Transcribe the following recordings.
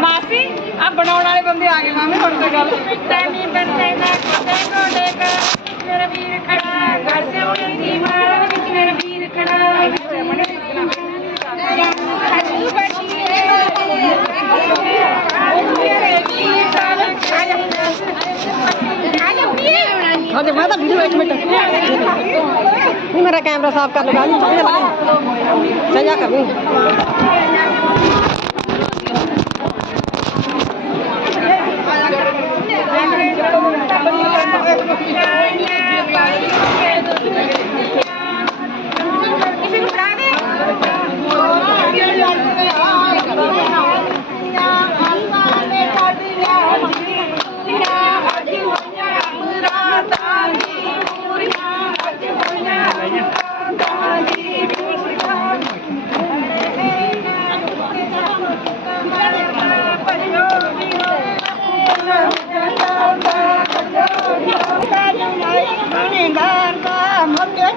ਮਾਸੀ ਆ ਬਣਾਉਣ ਵਾਲੇ ਬੰਦੇ ਆ ਗਏ ਮਾਮੇ ਹੁਣ ਤੇ ਗੱਲ। ਤੈਨੀ ਬੰਦੇ ਦਾ ਕੋਟੇ ਕੋਟੇ ਕਾ ਮੇਰਾ ਵੀਰ। ਖੜਾ ਘਰ ਸੇ ਉਹਨੇ ਦੀ ਮਾਰ ਵਿੱਚ ਮੇਰਾ ਵੀਰ ਖੜਾ ਹੱਥੂ ਬੈਠੀ ਹਾਂਜੀ ਮੈਂ ਤਾਂ ਵੀਡੀਓ ਇੱਕ ਮਿੰਟ। ਨਹੀਂ ਮੇਰਾ ਕੈਮਰਾ ਸਾਫ਼ ਕਰ ਲਗਾ ਜੀ ਚੰਗਾ ਲੱਗੇ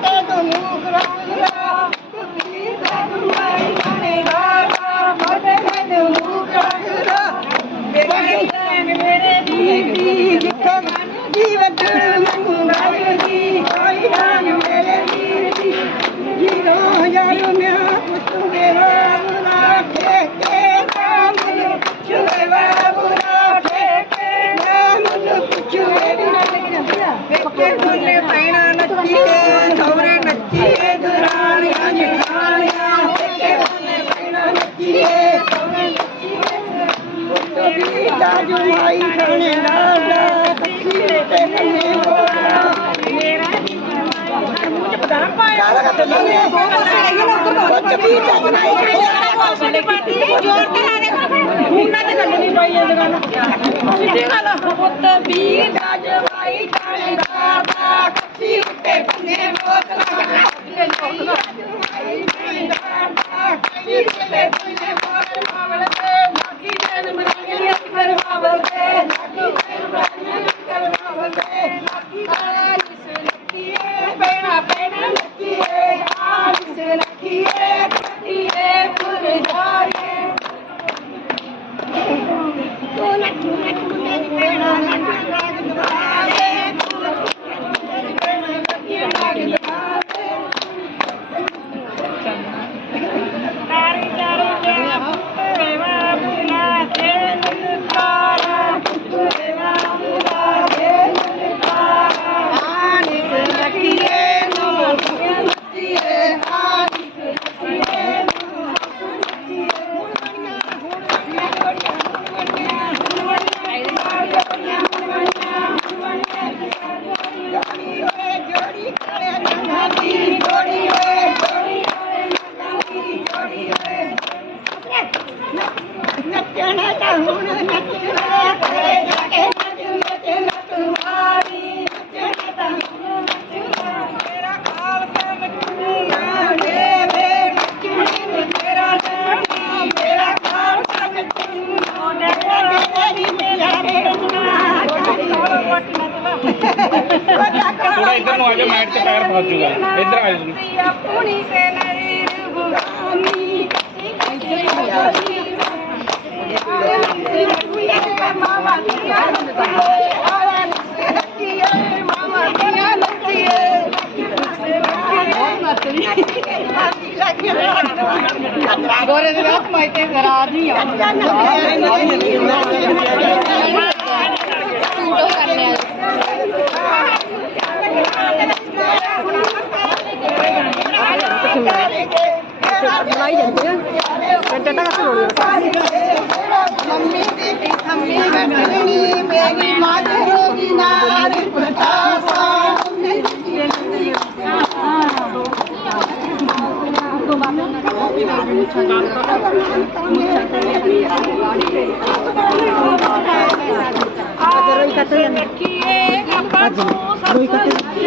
Hallelujah. माई खाने लाला Thank you. इधर नो आ जाओ मैट से पैर पहुँच चुका है इधर आ गोरे से मायते घर आदमी हो लड़ाई चलती है। घंटा का सुनो मम्मी मम्मी मम्मी मेरी माँ तेरी नार प्रतापा रोई कते रोई कते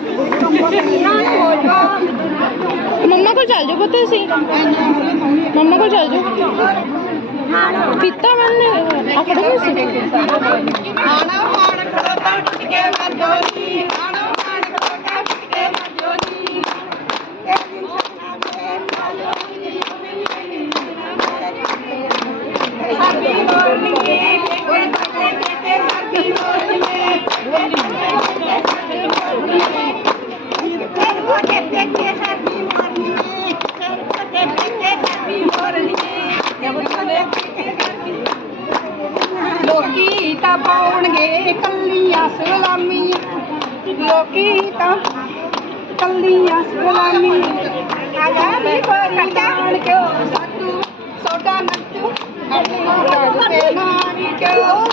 করতে আসি मम्मा को चल जाओ पीता मैंने आप ਤਾਂ ਪਾਉਣਗੇ ਕੱਲੀਆਂ ਸਲਾਮੀਆਂ। ਲੋਕੀ ਤਾਂ ਕੱਲੀਆਂ ਸਲਾਮੀਆਂ। ਆ ਜਾ ਵੀ ਕੋਈ ਜਾਣ ਕਿਉਂ ਸਾਡੂ ਸੋਡਾ ਨੱਚੂ ਤੇ ਨਾਨੀ ਕਿਉਂ